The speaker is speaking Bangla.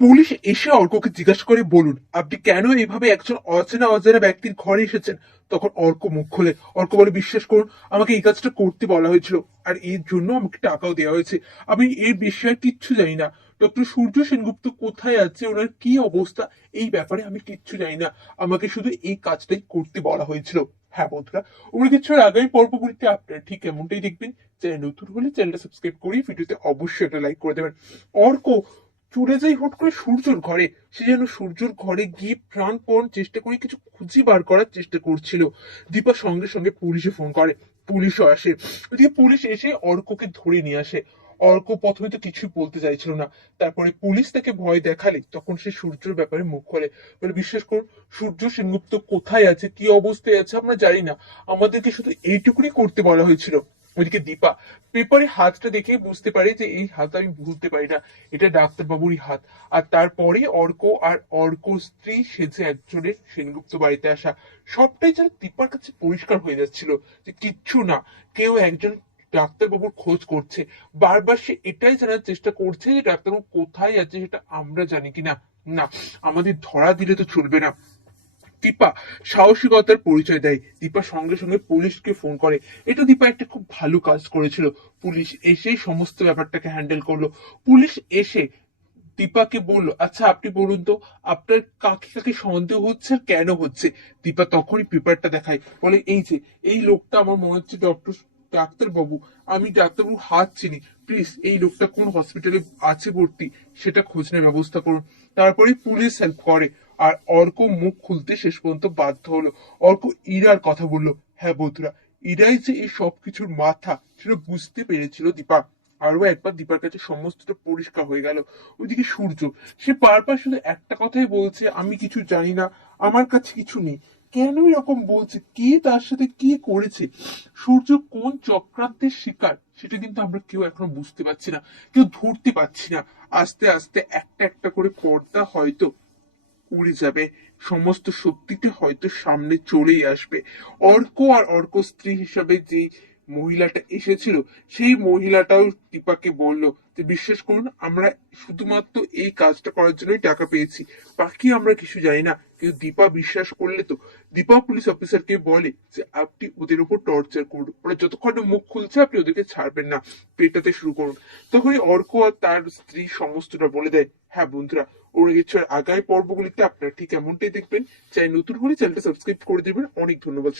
পুলিশ এসে অর্ককে জিজ্ঞাসা করে, বলুন, আপনি কেন এইভাবে একজন অচেনা অজানা ব্যক্তির ঘরে এসেছেন? তখন অর্ক মুখ খোলে। অর্ক বলে, বিশ্বাস করুন, আমাকে এই কাজটা করতে বলা হয়েছিল আর এর জন্য আমাকে টাকাও দেওয়া হয়েছে। আমি এর বিষয়ে কিচ্ছু জানি না। ডক্টর সূর্য সেনগুপ্ত কোথায় আছে? ওনার কি অবস্থা? এই ব্যাপারে আমি কিচ্ছু জানি না। আমাকে শুধু এই কাজটাই করতে বলা হয়েছিল। হ্যাঁ বন্ধুরা ওরা কিছু আগামী পর্বগুলিতে আপনারা ঠিক এমনটাই দেখবেন। চ্যানেল নতুন হলে চ্যানেলটা সাবস্ক্রাইব করে ভিডিওতে অবশ্যই একটা লাইক করে দেবেন। অর্ক চলে যাই হুট করে সূর্যর ঘরে, সে যেন সূর্যর ঘরে গিয়ে প্রাণপণ চেষ্টা করে কিছু খুঁজে বার করার চেষ্টা করছিল। দীপা সঙ্গে সঙ্গে পুলিশে ফোন করে। পুলিশও আসে। ওদিকে পুলিশ এসে অর্ককে ধরে নিয়ে আসে। অর্ক প্রথমে তো কিছুই বলতে চাইছিল না। তারপরে পুলিশ তাকে ভয় দেখালে, তখন সে সূর্যর ব্যাপারে মুখ খোলে। বলে, বিশ্বাস করুন, সূর্য সেনগুপ্ত কোথায় আছে, কি অবস্থায় আছে আমরা জানি না। আমাদেরকে শুধু এইটুকুনি করতে বলা হয়েছিল। ওইদিকে দীপা, পেপারে হাতটা দেখে বুঝতে পারে যে এই হাত আমি ভুলতে পারি না। এটা ডাক্তারবাবুরই হাত। আর তারপরে অর্ক আর অর্ক স্ত্রী সেজে একজনের সেনগুপ্ত বাড়িতে আসা। সবটাই যেন দীপার কাছে পরিষ্কার হয়ে যাচ্ছিল যে কিচ্ছু না, কেউ একজন ডাক্তারবাবুর খোঁজ করছে। বারবার সে এটাই জানার চেষ্টা করছে যে ডাক্তারবাবু কোথায় আছে সেটা আমরা জানি কিনা। না, আমাদের ধরা দিলে তো চলবে না। দীপা সাহসিকতার পরিচয় দেয়। দীপা সঙ্গে সঙ্গে পুলিশকে ফোন করে। এটা দীপা একটা খুব ভালো কাজ করেছিল। পুলিশ এসেই সমস্ত ব্যাপারটাকে হ্যান্ডেল করল। পুলিশ এসে দীপাকে বলল আচ্ছা আপনি বলুন তো, আপনার কাকে কাকে সন্দেহ হচ্ছে আর কেন হচ্ছে? দীপা তখনই পেপারটা দেখায়। বলে, এই যে, এই লোকটা আমার মনে হচ্ছে ডক্টর ডাক্তার বাবু আমি ডাক্তারবাবু হাত চিনি। প্লিজ, এই লোকটা কোন হসপিটালে আছে ভর্তি, সেটা খোঁজ নেওয়ার ব্যবস্থা করুন। তারপরে পুলিশ হেল্প করে। আর অর্ক মুখ খুলতে শেষ পর্যন্ত বাধ্য হলো। অর্ক ইরার কথা বলল হ্যাঁ বন্ধুরা, ইরাই যে এই সবকিছুর মাথা, সেটা বুঝতে পেরেছিল দীপা। আরও একবার দীপার কাছে সমস্তটা পরিষ্কার হয়ে গেল। ওইদিকে সূর্য, সে বারবার শুধু একটা কথাই বলছে, আমি কিছু জানি না, আমার কাছে কিছু নেই। কেন এরকম বলছে? কে তার সাথে কি করেছে? সূর্য কোন চক্রান্তের শিকার, সেটা কিন্তু আমরা কেউ এখনও বুঝতে পারছি না, কেউ ধরতে পারছি না। আস্তে আস্তে একটা একটা করে পর্দা হয়তো উড়ে যাবে। সমস্ত সত্যিটা হয়তো সামনে চলেই আসবে। অর্ক আর অর্ক স্ত্রী হিসাবে যে মহিলাটা এসেছিল, সেই মহিলাটাও দীপাকে বলল যে, বিশ্বাস করুন, আমরা শুধুমাত্র এই কাজটা করার জন্যই টাকা পেয়েছি। বাকি আমরা কিছু জানি না। কিন্তু দীপা বিশ্বাস করলে তো। দীপা পুলিশ অফিসারকে বলে যে, আপনি ওদের উপর টর্চার করুন। ওরা যতক্ষণ মুখ খুলছে, আপনি ওদেরকে ছাড়বেন না। পেটাতে শুরু করুন। তখনই অর্ক আর তার স্ত্রী সমস্তটা বলে দেয় হ্যাঁ বন্ধুরা এছাড়া আগামী পর্বগুলিতে আপনারা ঠিক এমনটাই দেখবেন। চাই নতুন হলে চ্যানেলটা সাবস্ক্রাইব করে দেবেন। অনেক ধন্যবাদ